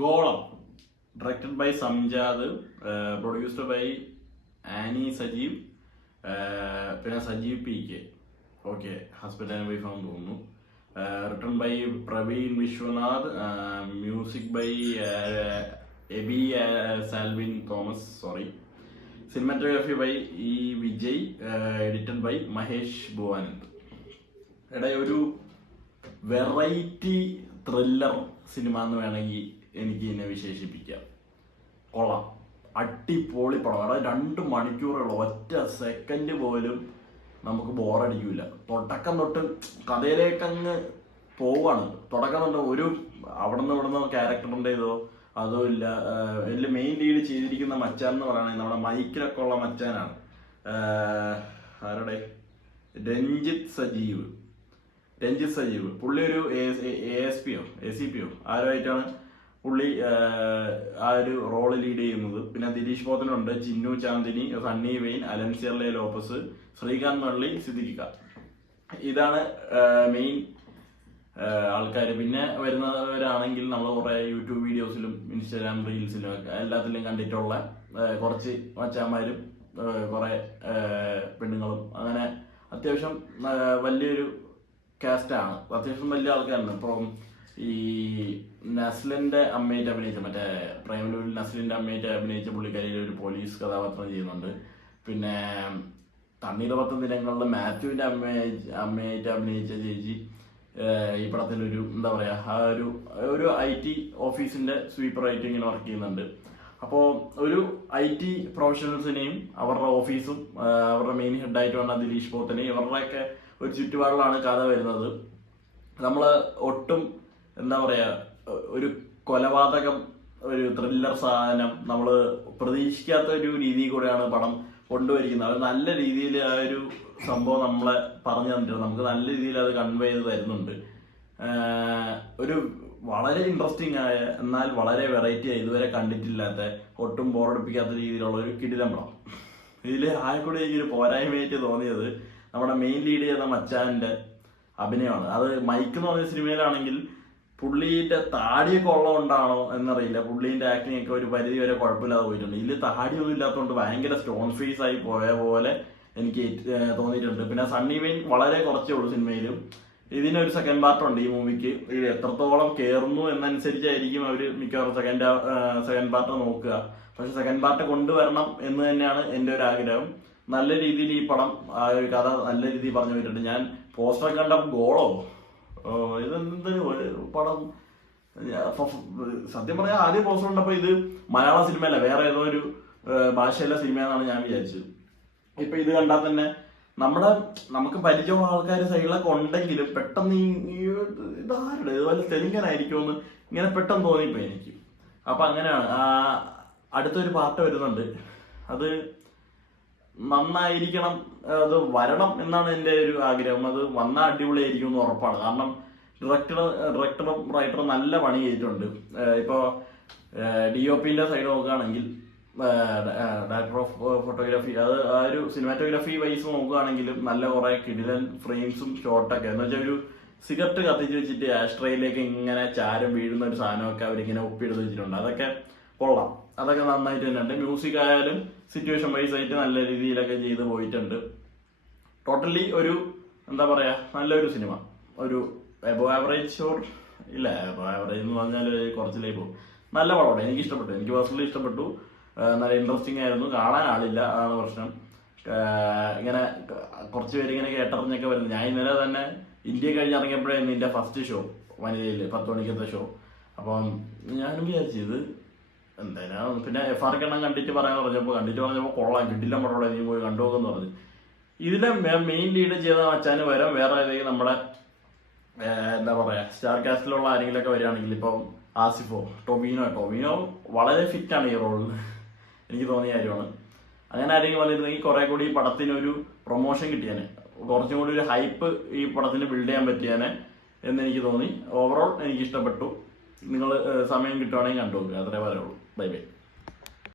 ഗോളം directed by Samjad, produced by Annie Sajeev, പിന്നെ Sajeev PK. Okay, husband and wife ആണെന്ന് തോന്നുന്നു. Written by Praveen Vishwanath, music by Eby Salvin Thomas, cinematography by Vijay, edited by Mahesh Bhuvanand. ഒരു variety thriller cinema എന്ന് വേണമെങ്കിൽ എനിക്ക് ഇതിനെ വിശേഷിപ്പിക്കാം. കൊള്ളാം, അടിപൊളി പടം. 2 മണിക്കൂറുള്ള ഒറ്റ സെക്കൻഡ് പോലും നമുക്ക് ബോറടിക്കൂല. തുടക്കം തൊട്ട് കഥയിലേക്കങ്ങ് പോവാണ്. തുടക്കം തൊട്ട് ഒരു അവിടുന്ന് ക്യാരക്ടറിൻ്റെ അതോ ഇല്ല. ഇതിൽ മെയിൻ ലീഡ് ചെയ്തിരിക്കുന്ന മച്ചാൻ എന്ന് പറയുന്നത് നമ്മുടെ മൈക്കിലൊക്കെ ഉള്ള മച്ചാനാണ്. ആരുടെ? രഞ്ജിത്ത് സജീവ്. പുള്ളി ഒരു ACP ആരുമായിട്ടാണ് പുള്ളി ആ ഒരു റോള് ലീഡ് ചെയ്യുന്നത്. പിന്നെ ദിലീഷ് പോത്തനുണ്ട്, ചിന്നു ചാന്ദിനി, സണ്ണി വെയിൻ, അലൻസിയർലെ ലോപ്പസ്, ശ്രീകാന്ത് മള്ളി, സിദ്ദിഖ. ഇതാണ് മെയിൻ ആൾക്കാർ. പിന്നെ വരുന്നവരാണെങ്കിൽ നമ്മൾ കുറേ യൂട്യൂബ് വീഡിയോസിലും ഇൻസ്റ്റാഗ്രാം റീൽസിലും ഒക്കെ എല്ലാത്തിലും കണ്ടിട്ടുള്ള കുറച്ച് മച്ചാന്മാരും കുറേ പെണ്ണുങ്ങളും, അങ്ങനെ അത്യാവശ്യം വലിയൊരു കാസ്റ്റാണ്. അത്യാവശ്യം വലിയ ആൾക്കാരാണ്. ഇപ്പം ഈ നസ്ലിന്റെ അമ്മയായിട്ട് അഭിനയിച്ച, മറ്റേ പ്രേമലൂരിൽ നസ്ലിന്റെ അമ്മയായിട്ട് അഭിനയിച്ച പുള്ളിക്കാരിയിൽ ഒരു പോലീസ് കഥാപാത്രം ചെയ്യുന്നുണ്ട്. പിന്നെ തണ്ണീർമത്തൻ ദിനങ്ങളിലെ മാത്യുവിന്റെ അമ്മയായിട്ട് അഭിനയിച്ച ചേച്ചി ഈ പടത്തിലൊരു എന്താ പറയാ, ആ ഒരു IT ഓഫീസിന്റെ സ്വീപ്പറായിട്ട് ഇങ്ങനെ വർക്ക് ചെയ്യുന്നുണ്ട്. അപ്പോൾ ഒരു IT പ്രൊഫഷണൽസിനെയും അവരുടെ ഓഫീസും അവരുടെ മെയിൻ ഹെഡായിട്ട് വന്ന ദിലീഷ് പോത്തനെയും ഇവരുടെയൊക്കെ ഒരു ചുറ്റുപാടിലാണ് കഥ വരുന്നത്. നമ്മൾ ഒട്ടും എന്താ പറയാ, ഒരു കൊലപാതകം, ഒരു ത്രില്ലർ സാധനം നമ്മൾ പ്രതീക്ഷിക്കാത്ത ഒരു രീതിയിൽ കൂടെയാണ് പടം കൊണ്ടുവരിക്കുന്നത്. അത് നല്ല രീതിയിൽ ആ ഒരു സംഭവം നമ്മളെ പറഞ്ഞു തന്നിട്ടുണ്ട്. നമുക്ക് നല്ല രീതിയിൽ അത് കൺവേ ചെയ്ത് തരുന്നുണ്ട്. ഒരു വളരെ ഇൻട്രസ്റ്റിംഗ് ആയ, എന്നാൽ വളരെ വെറൈറ്റി ആയ, ഇതുവരെ കണ്ടിട്ടില്ലാത്ത, ഒട്ടും ബോറടിപ്പിക്കാത്ത രീതിയിലുള്ള ഒരു കിടിലം പടം. ഇതിൽ ആയിക്കൂടെ എനിക്കൊരു പോരായ്മയായിട്ട് തോന്നിയത് നമ്മുടെ മെയിൻ ലീഡ് ചെയ്ത മച്ചാന്റെ അഭിനയമാണ്. അത് മൈക്ക് എന്ന് പറഞ്ഞ സിനിമയിലാണെങ്കിൽ പുള്ളിയുടെ താടിയൊക്കെ ഉള്ളതുകൊണ്ടാണോ എന്നറിയില്ല, പുള്ളീന്റെ ആക്ടിങ് ഒക്കെ ഒരു പരിധി വരെ കുഴപ്പമില്ലാതെ പോയിട്ടുണ്ട്. ഇതിൽ താടിയൊന്നും ഇല്ലാത്തതുകൊണ്ട് ഭയങ്കര സ്റ്റോൺ ഫേസ് ആയി പോയ പോലെ എനിക്ക് തോന്നിയിട്ടുണ്ട്. പിന്നെ സണ്ണി വെയിൻ വളരെ കുറച്ചേ ഉള്ളൂ സിനിമയിലും. ഇതിനൊരു സെക്കൻഡ് പാർട്ട് ഉണ്ട് ഈ മൂവിക്ക്. ഇത് എത്രത്തോളം കയറുന്നു എന്നനുസരിച്ചായിരിക്കും അവർ മിക്കവാറും സെക്കൻഡ് പാർട്ട് നോക്കുക. പക്ഷെ സെക്കൻഡ് പാർട്ട് കൊണ്ടുവരണം എന്ന് തന്നെയാണ് എൻ്റെ ഒരു ആഗ്രഹം. നല്ല രീതിയിൽ ഈ പടം, ആ ഒരു കഥ നല്ല രീതിയിൽ പറഞ്ഞു പോയിട്ടുണ്ട്. ഞാൻ പോസ്റ്റർ കണ്ട ഗോളോ ഇതെന്ത് പടം, സത്യം പറഞ്ഞാൽ ആദ്യം പോസ്റ്റർ കണ്ടപ്പോൾ ഇത് മലയാള സിനിമയല്ല, വേറെ ഏതോ ഒരു ഭാഷയിലെ സിനിമയെന്നാണ് ഞാൻ വിചാരിച്ചത്. ഇപ്പൊ ഇത് കണ്ടാൽ തന്നെ നമുക്ക് പരിചയമുള്ള ആൾക്കാർ സൈഡിലൊക്കെ ഉണ്ടെങ്കിലും പെട്ടെന്ന് ഇതാരുടെ ഇതുപോലെ തെലുങ്കനായിരിക്കുമെന്ന് ഇങ്ങനെ പെട്ടെന്ന് തോന്നിപ്പോ എനിക്ക്. അപ്പൊ അങ്ങനെയാണ്. അടുത്തൊരു പാർട്ട് വരുന്നുണ്ട്, അത് നന്നായിരിക്കണം, അത് വരണം എന്നാണ് എൻ്റെ ഒരു ആഗ്രഹം. അത് വന്നാൽ അടിപൊളിയായിരിക്കും എന്ന് ഉറപ്പാണ്. കാരണം ഡയറക്ടറും റൈറ്ററും നല്ല പണി ചെയ്തിട്ടുണ്ട്. ഇപ്പോൾ DOPന്റെ സൈഡ് നോക്കുകയാണെങ്കിൽ, ഡയറക്ടർ ഓഫ് ഫോട്ടോഗ്രാഫി, അത് ആ ഒരു സിനിമാറ്റോഗ്രാഫി വൈസ് നോക്കുകയാണെങ്കിലും നല്ല കുറെ കിടിലൻ ഫ്രെയിംസും ഷോട്ടൊക്കെ, എന്ന് വെച്ചാൽ ഒരു സിഗരറ്റ് കത്തിച്ച് വെച്ചിട്ട് ആസ്ട്രയിലേക്ക് ഇങ്ങനെ ചാരം വീഴുന്ന ഒരു സാധനമൊക്കെ അവരിങ്ങനെ ഒപ്പിയെടുത്ത് വെച്ചിട്ടുണ്ട്. അതൊക്കെ കൊള്ളാം, അതൊക്കെ നന്നായിട്ട് തന്നെയുണ്ട്. മ്യൂസിക് ആയാലും സിറ്റുവേഷൻ വൈസ് ആയിട്ട് നല്ല രീതിയിലൊക്കെ ചെയ്ത് പോയിട്ടുണ്ട്. ടോട്ടലി ഒരു എന്താ പറയാ, നല്ലൊരു സിനിമ. ഒരു എബോ ആവറേജ് ഷോർ ഇല്ല, എബോ ആവറേജ് എന്ന് പറഞ്ഞാൽ കുറച്ചിലേക്ക് പോകും. നല്ല പടമാണ്, എനിക്ക് ഇഷ്ടപ്പെട്ടു. എനിക്ക് പേഴ്സണലി ഇഷ്ടപ്പെട്ടു. നല്ല ഇൻട്രസ്റ്റിംഗ് ആയിരുന്നു. കാണാൻ ആളില്ല, അതാണ് പ്രശ്നം. ഇങ്ങനെ കുറച്ച് പേര് ഇങ്ങനെ കേട്ടറിഞ്ഞൊക്കെ വരുന്നു. ഞാൻ ഇന്നലെ തന്നെ ഇന്ത്യ കഴിഞ്ഞിറങ്ങിയപ്പോഴായിരുന്നു എൻ്റെ ഫസ്റ്റ് ഷോ വനിതയിൽ, 10 മണിക്കത്തെ ഷോ. അപ്പം ഞാനും വിചാരിച്ചു ഇത് എന്തായാലും, പിന്നെ FR കണ്ടിട്ട് പറഞ്ഞപ്പോൾ കൊള്ളാം, കിട്ടില്ല പടോടെ, നീ പോയി കണ്ടുപോകുമെന്ന് പറഞ്ഞു. ഇതിലെ മെയിൻ ലീഡ് ചെയ്ത മച്ചാന് വരാം വേറെ ഏതെങ്കിലും നമ്മുടെ എന്താ പറയാ സ്റ്റാർ കാസ്റ്റിലുള്ള ആരെങ്കിലുമൊക്കെ വരികയാണെങ്കിൽ, ഇപ്പം ആസിഫോ, ടൊവിനോ വളരെ ഫിറ്റാണ് ഈ റോളിൽ, എനിക്ക് തോന്നിയ കാര്യമാണ്. അങ്ങനെ ആരെങ്കിലും വന്നിരുന്നെങ്കിൽ കുറെ കൂടി ഈ പടത്തിനൊരു പ്രൊമോഷൻ കിട്ടിയാനെ, കുറച്ചും കൂടി ഒരു ഹൈപ്പ് ഈ പടത്തിന് ബിൽഡ് ചെയ്യാൻ പറ്റിയാനെ എന്നെനിക്ക് തോന്നി. ഓവറോൾ എനിക്ക് ഇഷ്ടപ്പെട്ടു. നിങ്ങൾ സമയം കിട്ടുവാണെങ്കിൽ കണ്ടു നോക്കുക, അത്രേ പറയുള്ളൂ. Bye bye.